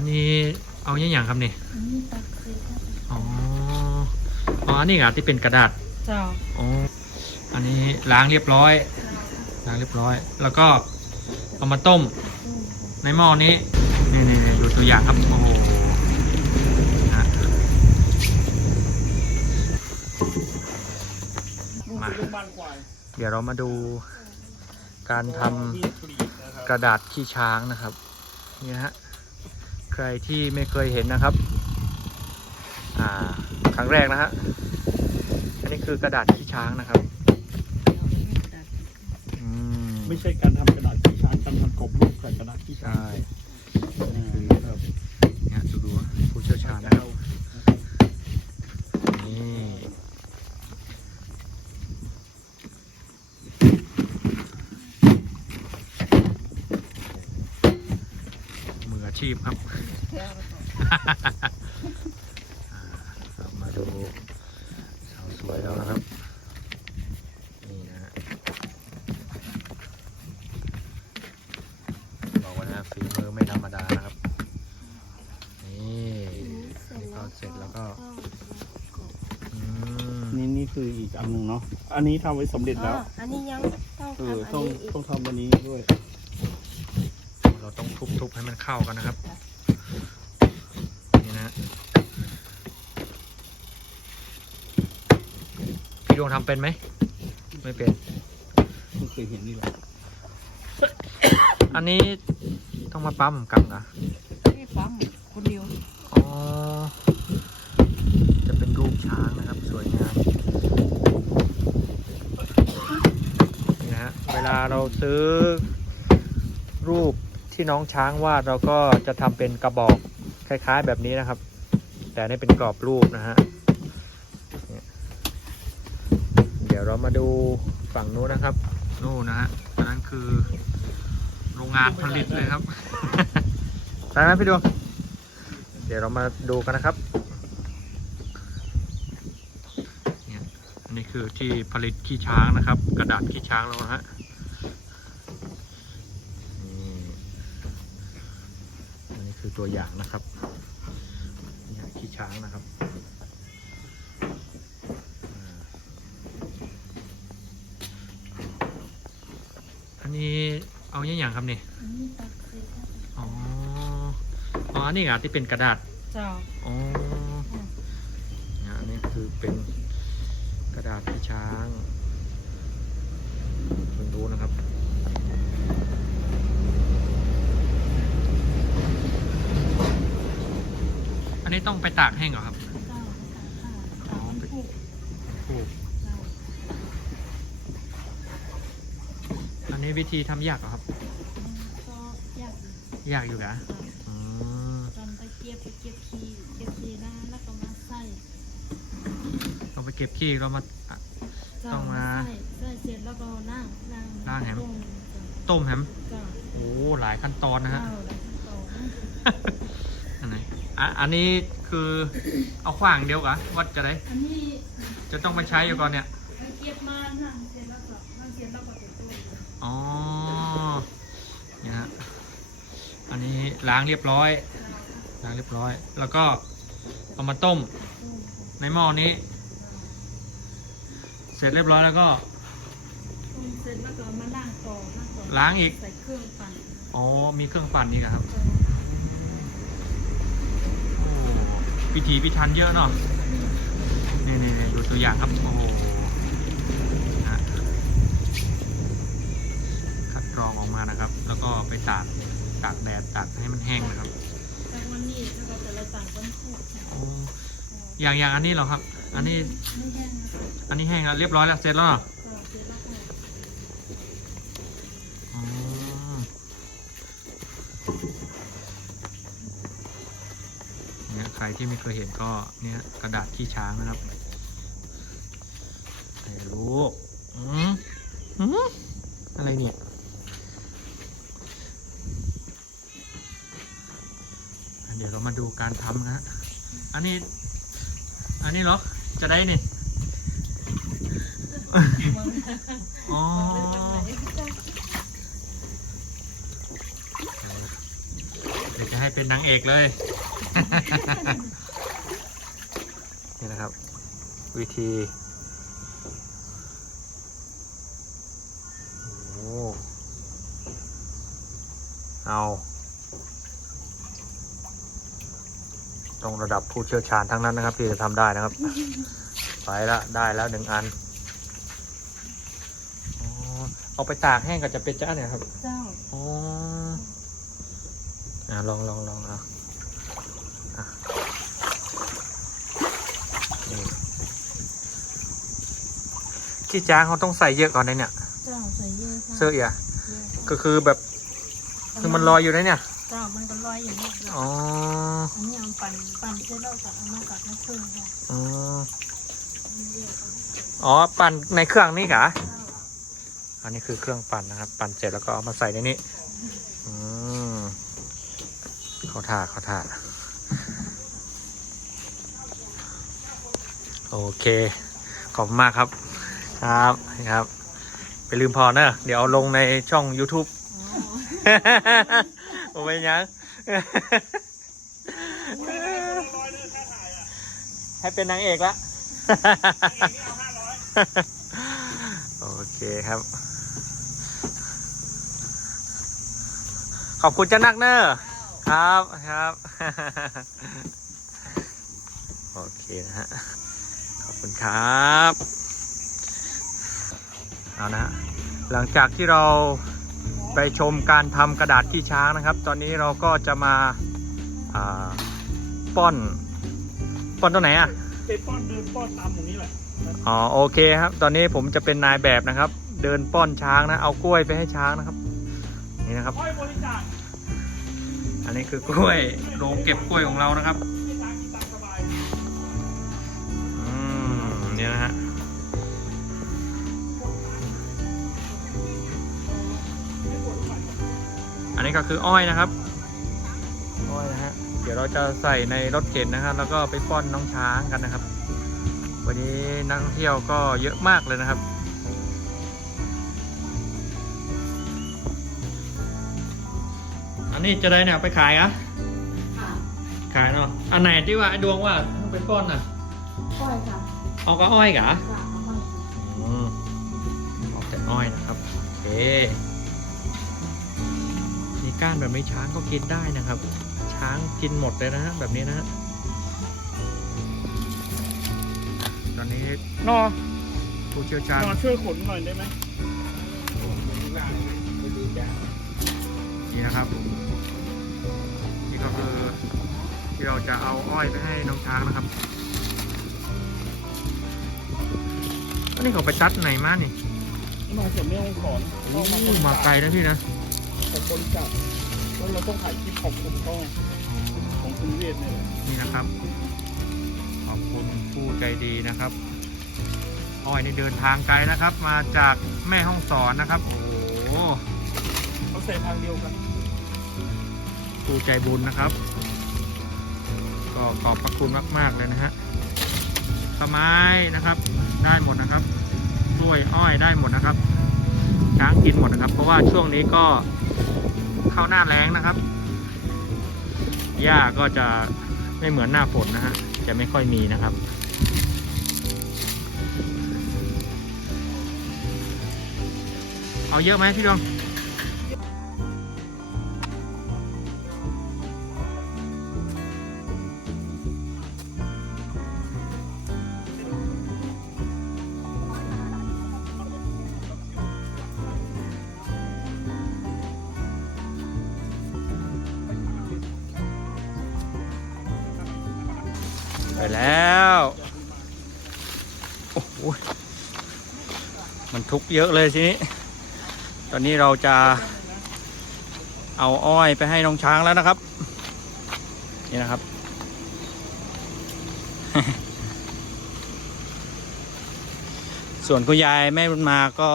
อันนี้เอาอย่างอย่างครับนี่อันนี้ตักเสร็จแล้วอ๋อ อ๋อ อันนี้อะที่เป็นกระดาษ เจ้าอ๋อ อันนี้ล้างเรียบร้อย ล้างเรียบร้อย แล้วก็เอามาต้มในหม้อนี้ นี่นี่นี่ดูตัวอย่างครับ โอ้โหนะมา เดี๋ยวเรามาดูการทำ กระดาษขี้ช้างนะครับ นี่นะฮะ ใครที่ไม่เคยเห็นนะครับ อ่าครั้งแรกนะฮะ อันนี้คือกระดาษขี้ช้างนะครับอืมไม่ใช่การทำกระดาษที่ช้างการทำกรอบรูปกับกระดาษที่ช้างใช่อ่าครับเนี่ยดูดูผู้เชี่ยวชาญนะครับ นี่ มืออา ชีพครับอ่าเรามาดูสาวสวยแล้วนะครับนี่นะฮะบอกว่านะฝีมือไม่ธรรมดานะครับ นี่อันนี้ก็เสร็จแล้วก็อืมนี่นี่คืออีกอันหนึ่งเนาะ อันนี้ทำไว้สำเร็จแล้วอ๋ออันนี้ยังต้องเออทำอันต้องนี้อีก ต้องทำวันนี้ด้วย เราต้องทุบๆให้มันเข้ากันนะครับ นี่นะฮะพี่ดวงทำเป็นไหม ไม่เป็นไม่เคยเห็นนี่หรอกอันนี้ต้องมาปั๊มกันนะพี่ปั๊มคนเดียว อ๋อ จะเป็นรูปช้างนะครับ สวยงามนี่นะฮะเวลาเราซื้อรูป ที่น้องช้างวาดเราก็จะทำเป็นกระบอกคล้ายๆแบบนี้นะครับ แต่นี่เป็นกรอบรูปนะฮะเดี๋ยวเรามาดูฝั่งนู้นนะครับนู่นนะฮะอันนั้นคือโรงงานผลิตเลยครับใช่ไหมพี่ดวงเดี๋ยวเรามาดูกันนะครับนี่คือที่ผลิตขี้ช้างนะครับ กระดาษขี้ช้างแล้วนะฮะนี่อันนี้คือ ตัวอย่างนะครับเนี่ยขี้ช้างนะครับอ่าอันนี้เอาอย่างอย่างครับนี่อันนี้ตักเสร็จแล้วอ๋ออ๋ออันนี้อะที่เป็นกระดาษเจ้าอ๋อเนี่ยอันนี้คือเป็นกระดาษที่ช้างคุณดูนะครับ อันนี้ต้องไปตากแห้งเหรอครับเจ้าตักผ้าตักมันผูกถูกเจ้าอันนี้วิธีทำยากเหรอครับก็ยากอยู่ยากอยู่นะเจ้าอืมตอนไปเก็บไปเก็บขี้เก็บขี้นะแล้วก็มาใส่เราไปเก็บขี้เรามาอะเจ้าต้องมาใส่ใส่เสร็จแล้วก็นั่งนั่งนั่งแหมต้มต้มแฮมเจ้าโอ้หลายขั้นตอนนะฮะ อะอันนี้คือเอาขว้างเดียวกะวัดจะได้อันนี้จะต้องไปใช้อยู่ก่อนเนี่ยไปเก็บมานั่งเสร็จแล้วก็นั่งเสร็จแล้วก็จะต้มอ๋อเนี่ยฮะอันนี้ล้างเรียบร้อย ล้างเรียบร้อย แล้วก็เอามาต้มต้มในหม้อนี้ เสร็จเรียบร้อยแล้วก็ ต้มเสร็จแล้วก็มาล้างต่อล้างต่อล้างอีก ใส่เครื่องปั่นอ๋อมีเครื่องปั่นนี่ครับโอ้ พิธีพิธันเยอะเนาะนี่นี่นี่ดูตัวอย่างครับ โอ้โหนะคัดกรองออกมานะครับ แล้วก็ไปตากตากแดดตากให้มันแห้งนะครับแต่วันนี้ถ้าเราจะเราต่างกันคู่โอ้อย่างอย่างอันนี้เหรอครับ อันนี้ไม่แห้งนะคะอันนี้แห้งแล้วเรียบร้อยแล้วเสร็จแล้วเหรอ ก็เสร็จแล้วก็ อ๋อเนี่ยใคร ที่ไม่เคยเห็นก็เนี่ยกระดาษขี้ช้างนะครับไอ้ลูกอืมอืมอะไรเนี่ยเดี๋ยวเรามาดูการทำนะฮะอันนี้ อันนี้เหรอ จะได้นี่อ๋อเดี๋ยวจะให้เป็นนางเอกเลย นี่นะครับ วิธีโอ้เอาต้องระดับผู้เชี่ยวชาญทั้งนั้นนะครับ ที่จะทำได้นะครับ ไปละได้แล้วหนึ่งอันอ๋อเอาไปตากแห้งก็จะเป็นจ้าเนี่ยครับ เจ้าอ๋ออะลองลองลองเอาอะนี่ ขี้จ้างเขาต้องใส่เยอะก่อนนะเนี่ย เจ้าใส่เยอะค่ะเสื้อเอียเยอะก็คือแบบ คือมันลอยอยู่นะเนี่ย เจ้ามันก็ลอยอย่างนี้เจ้าอ๋อ อันนี้เอาปั่นปั่นเสร็จแล้วก็เอามากัดน้ำผึ้งค่ะอืมมันเรียกว่าอ๋อปั่นในเครื่องนี่กะเจ้าอันนี้คือเครื่องปั่นนะครับ ปั่นเสร็จแล้วก็เอามาใส่ในนี้อืมเขาท่าเขาท่าโอเค ขอบคุณมากครับ ครับครับ ไปลืมพอเนอะเดี๋ยวเอาลงในช่อง YouTube อ๋อผมไปยังให้เป็นนางเอกละโอเคครับ ขอบคุณเจ้านักเนอร์ครับครับโอเคนะฮะขอบคุณครับ เอานะฮะหลังจากที่เราไปชมการทำกระดาษขี้ช้างนะครับ ตอนนี้เราก็จะมาอ่าป้อนป้อนตัวไหนอะไปป้อนเดินป้อนตามอย่างนี้แหละอ๋อโอเคครับ ตอนนี้ผมจะเป็นนายแบบนะครับ เดินป้อนช้างนะ เอากล้วยไปให้ช้างนะครับ นี่นะครับค่อยบริจาคอันนี้คือกล้วยโรงเก็บกล้วยของเรานะครับให้ช้างกินตามสบายอืมเนี่ยนะฮะ อันนี้ก็คืออ้อยนะครับอ้อยนะฮะเดี๋ยวเราจะใส่ในรถเข็นนะครับ แล้วก็ไปป้อนน้องช้างกันนะครับ วันนี้นักท่องเที่ยวก็เยอะมากเลยนะครับอันนี้จะได้เนี่ยไปขายอะค่ะขายเนาะอันไหนที่ว่าไอ้ดวงว่าต้องไปป้อนน่ะก้อยค่ะเอาก็อ้อยกะจ้าเอามาอืมออกแต่อ้อยนะครับโอเคมี ก้านแบบนี้ช้างก็กินได้นะครับ ช้างกินหมดเลยนะฮะแบบนี้นะฮะตอนนี้นอผู้เชี่ยวชาญนอช่วยขนหน่อยได้ไหมนี่นะครับ นี่ก็คือที่เราจะเอาอ้อยไปให้น้องช้างนะครับอันนี้เขาไปตัดไหนมานี่นอเสร็จไม่ต้องขอนโอ้มาไกลนะพี่นะผม บริจาคแล้วเราต้องถ่ายคลิปขอบคุณเขาไงของคุณเวทเนี่ยแหละนี่นะครับ ขอบคุณผู้ใจดีนะครับอ้อยนี่เดินทางไกลนะครับ มาจากแม่ห้องสอนนะครับ โอ้โหเขาใส่ทางเดียวกันผู้ใจบุญนะครับ ก็ขอบพระคุณมากๆเลยนะฮะต้นไม้นะครับ ได้หมดนะครับกล้วยอ้อยได้หมดนะครับ ช้างกินหมดนะครับ เพราะว่าช่วงนี้ก็ เข้าหน้าแรงนะครับ หญ้าก็จะไม่เหมือนหน้าฝนนะฮะ จะไม่ค่อยมีนะครับ เอาเยอะไหมพี่ดวง ไปแล้ว โอ้โหมันทุกเยอะเลยทีนี้ ตอนนี้เราจะเอาอ้อยไปให้น้องช้างแล้วนะครับ นี่นะครับ ส่วนคุณยายแม่บุญมาก็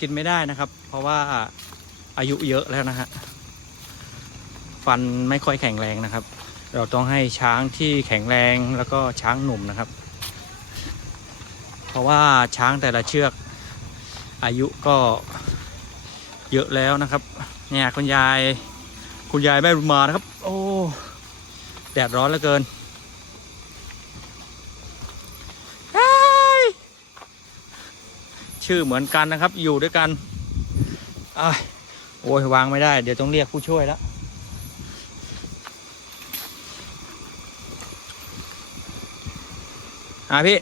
กินไม่ได้นะครับ เพราะว่าอายุเยอะแล้วนะฮะ ฟันไม่ค่อยแข็งแรงนะครับ เราต้องให้ช้างที่แข็งแรงแล้วก็ช้างหนุ่มนะครับ เพราะว่าช้างแต่ละเชือกอายุก็เยอะแล้วนะครับ เนี่ยคุณยายคุณยายแม่บุญมานะครับ โอ้แดดร้อนเหลือเกินชื่อเหมือนกันนะครับอยู่ด้วยกันอโอ้ยวางไม่ได้ เดี๋ยวต้องเรียกผู้ช่วยแล้ว อะพี่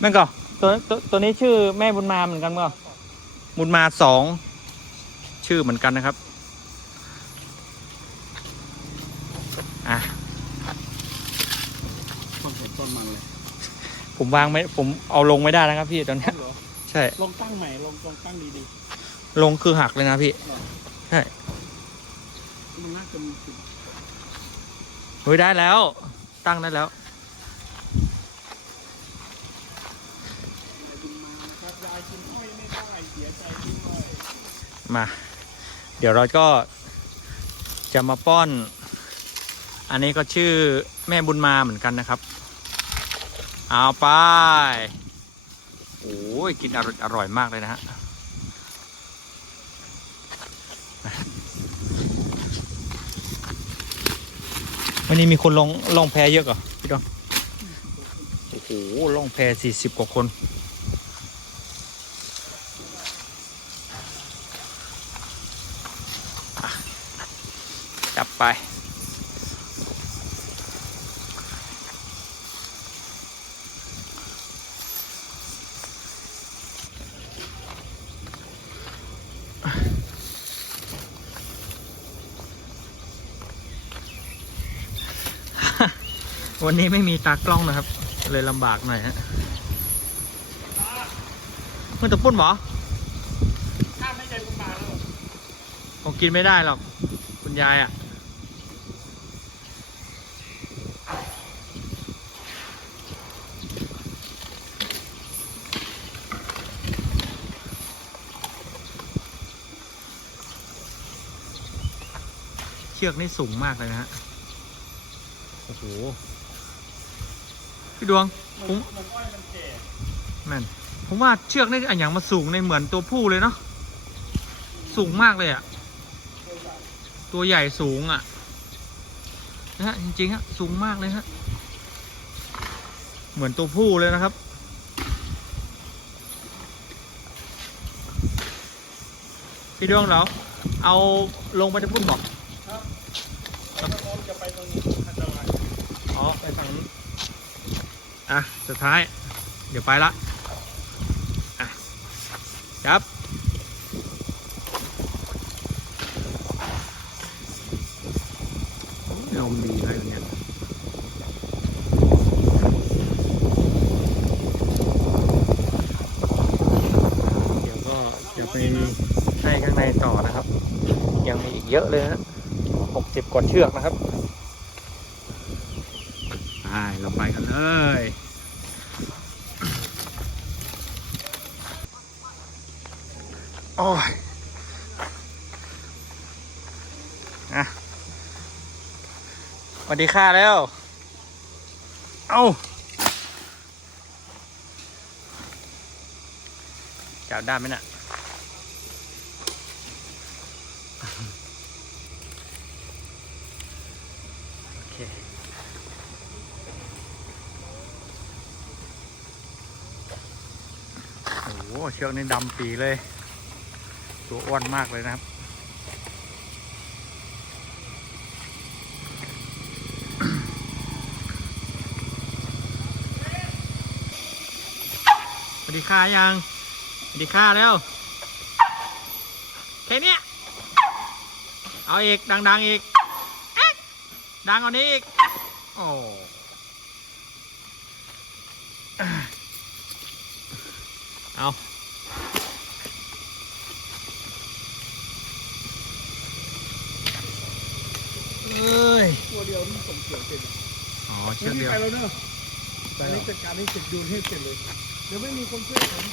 แม่งก่อนตัวตัวตัวนี้ชื่อแม่บุญมาเหมือนกันก่อนบุญมาสองชื่อเหมือนกันนะครับอะต้นเห็ดต้นมันเลยผมวางไม่ผมเอาลงไม่ได้นะครับพี่ตอนเนี้ยเหรอใช่ ลองตั้งใหม่ลองลองตั้งดีลงคือหักเลยนะพี่ๆมันน่าจะมีจุดเฮ้ยได้แล้ว ตั้งได้แล้ว บุญมานะครับยายกินอ้อยไม่ได้เสียใจนิดหน่อย มา เดี๋ยวเราก็จะมาป้อน อันนี้ก็ชื่อแม่บุญมาเหมือนกันนะครับ เอาไป โอ้ยกินอร่อยอร่อยมากเลยนะฮะวันนี้มีคนลงลงแพเยอะกว่าพี่ดองโอ้โหลงแพสี่สิบกว่าคน ไป วันนี้ไม่มีตากล้องนะครับ เลยลำบากหน่อยฮะเมื่อตะปุ้นหมอถ้าไม่ใจบุญมาแล้วผมกินไม่ได้หรอก คุณยายอะ ชือกนี่สูงมากเลยนะฮะ โอ้โห พี่ดวงผมมันอ้อยมันแก่แม่นผมว่าเชือกนี่อันอย่างมาสูงในเหมือนตัวผู้เลยเนาะ สูงมากเลยอะตัวใหญ่สูงอะนะฮะจริงๆฮะสูงมากเลยฮะ เหมือนตัวผู้เลยนะครับพี่ดวงเราเอาลงไปจะพุ่นบอก ถ้าโน้นจะไป ตรงนี้อันตรายอ๋อไปฝั่งนู้นอะสุดท้าย เดี๋ยวไปละอะครับลมดีเลยเนี้ยเดี๋ยวก็จะไปให้ข้างในต่อนะครับ ยังมีอีกเยอะเลยนะหกสิบกว่าเชือกนะครับ ไปเราไปกันเลย โอ้ยอะสวัสดีค่ะแล้ว เอาจับได้ไหมน่ะโอเคโอ้โหเชือกนี่ดำปีเลย ตัวอ้วนมากเลยนะครับ สวัสดีค่ะยัง สวัสดีค่ะแล้ว แค่นี้เอาอีก ดัง ๆ อีก ดังกว่านี้อีก โอ้เอา อ้ยตัวเดียวนี่สมเกี่ยวเป็นอ๋อเชืเชือกเดียวไปแล้วเนอะอันนี้จัดการให้เสร็จโยนให้เสร็จเลย เดี๋ยวไม่มีคนช่วยผม